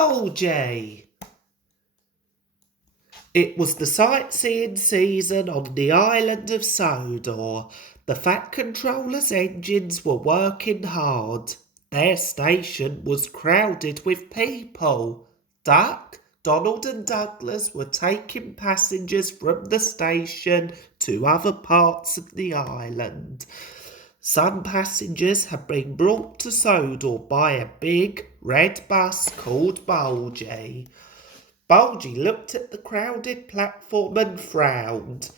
Bulgy. It was the sightseeing season on the island of Sodor. The Fat Controller's engines were working hard. Their station was crowded with people. Duck, Donald and Douglas were taking passengers from the station to other parts of the island. Some passengers had been brought to Sodor by a big red bus called Bulgy. Bulgy looked at the crowded platform and frowned.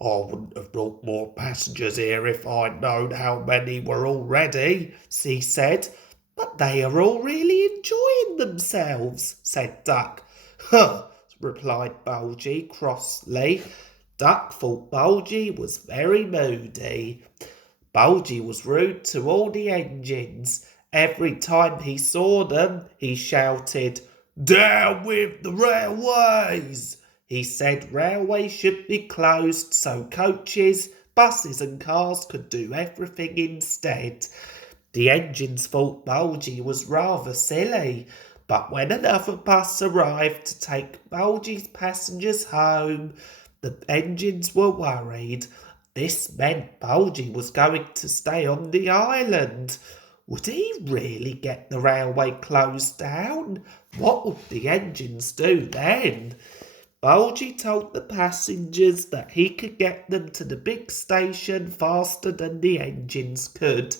"I wouldn't have brought more passengers here if I'd known how many were already," he said. "But they are all really enjoying themselves," said Duck. "Huh," replied Bulgy crossly. Duck thought Bulgy was very moody. Bulgy was rude to all the engines. Every time he saw them, he shouted, "Down with the railways!" He said railways should be closed so coaches, buses and cars could do everything instead. The engines thought Bulgy was rather silly, but when another bus arrived to take Bulgy's passengers home, the engines were worried. This meant Bulgy was going to stay on the island. Would he really get the railway closed down? What would the engines do then? Bulgy told the passengers that he could get them to the big station faster than the engines could.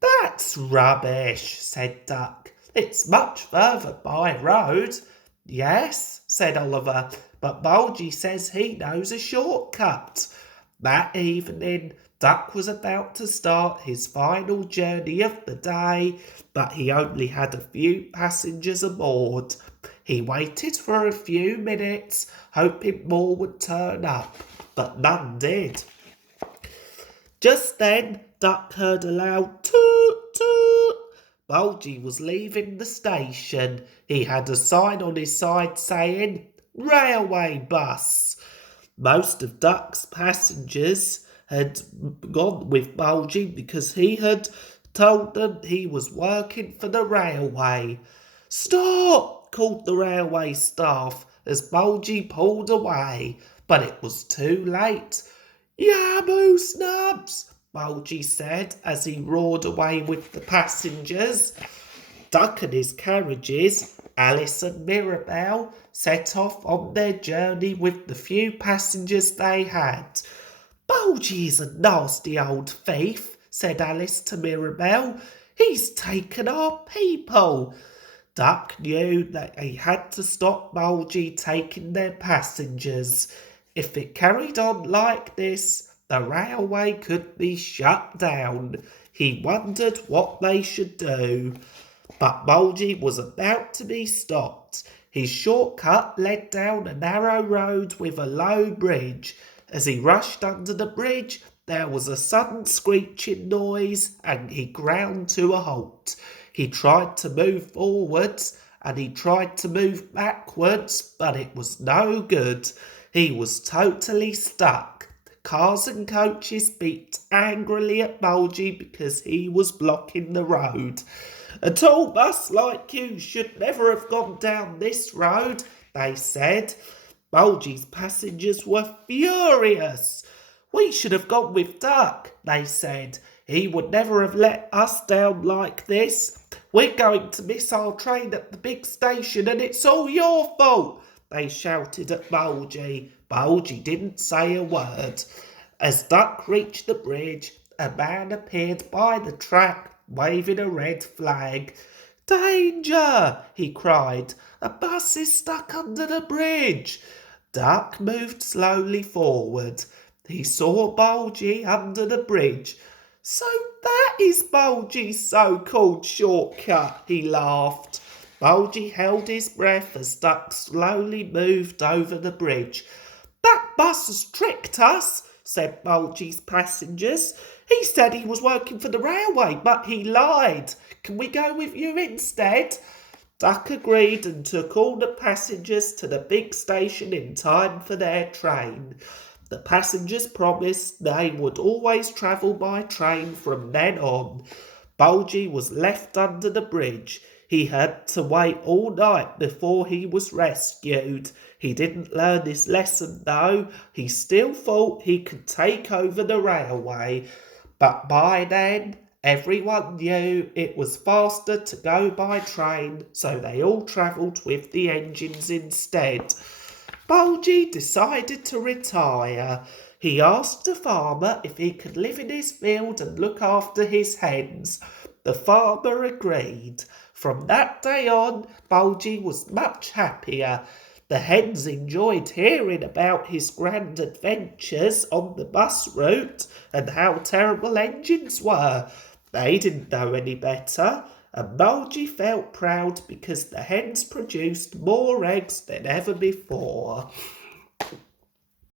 "That's rubbish," said Duck. "It's much further by road." "Yes," said Oliver, "but Bulgy says he knows a shortcut." That evening, Duck was about to start his final journey of the day, but he only had a few passengers aboard. He waited for a few minutes, hoping more would turn up, but none did. Just then, Duck heard a loud toot toot. Bulgy was leaving the station. He had a sign on his side saying, "Railway bus." Most of Duck's passengers had gone with Bulgy because he had told them he was working for the railway. "Stop!" called the railway staff as Bulgy pulled away, but it was too late. "Yaboo snubs!" Bulgy said as he roared away with the passengers. Duck and his carriages, Alice and Mirabelle, set off on their journey with the few passengers they had. "Bulgy is a nasty old thief," said Alice to Mirabelle. "He's taken our people." Duck knew that he had to stop Bulgy taking their passengers. If it carried on like this, the railway could be shut down. He wondered what they should do. But Bulgy was about to be stopped. His shortcut led down a narrow road with a low bridge. As he rushed under the bridge, there was a sudden screeching noise and he ground to a halt. He tried to move forwards and he tried to move backwards, but it was no good. He was totally stuck. Cars and coaches beeped angrily at Bulgy because he was blocking the road. "A tall bus like you should never have gone down this road," they said. Bulgy's passengers were furious. "We should have gone with Duck," they said. "He would never have let us down like this. We're going to miss our train at the big station and it's all your fault," they shouted at Bulgy. Bulgy didn't say a word. As Duck reached the bridge, a man appeared by the track waving a red flag. "Danger!" he cried. "A bus is stuck under the bridge." Duck moved slowly forward. He saw Bulgy under the bridge. "So that is Bulgy's so-called shortcut," he laughed. Bulgy held his breath as Duck slowly moved over the bridge. "That bus has tricked us," said Bulgy's passengers. "He said he was working for the railway, but he lied. Can we go with you instead?" Duck agreed and took all the passengers to the big station in time for their train. The passengers promised they would always travel by train from then on. Bulgy was left under the bridge. He had to wait all night before he was rescued. He didn't learn his lesson though. He still thought he could take over the railway. But by then, everyone knew it was faster to go by train, so they all travelled with the engines instead. Bulgy decided to retire. He asked the farmer if he could live in his field and look after his hens. The farmer agreed. From that day on, Bulgy was much happier. The hens enjoyed hearing about his grand adventures on the bus route and how terrible engines were. They didn't know any better, and Bulgy felt proud because the hens produced more eggs than ever before.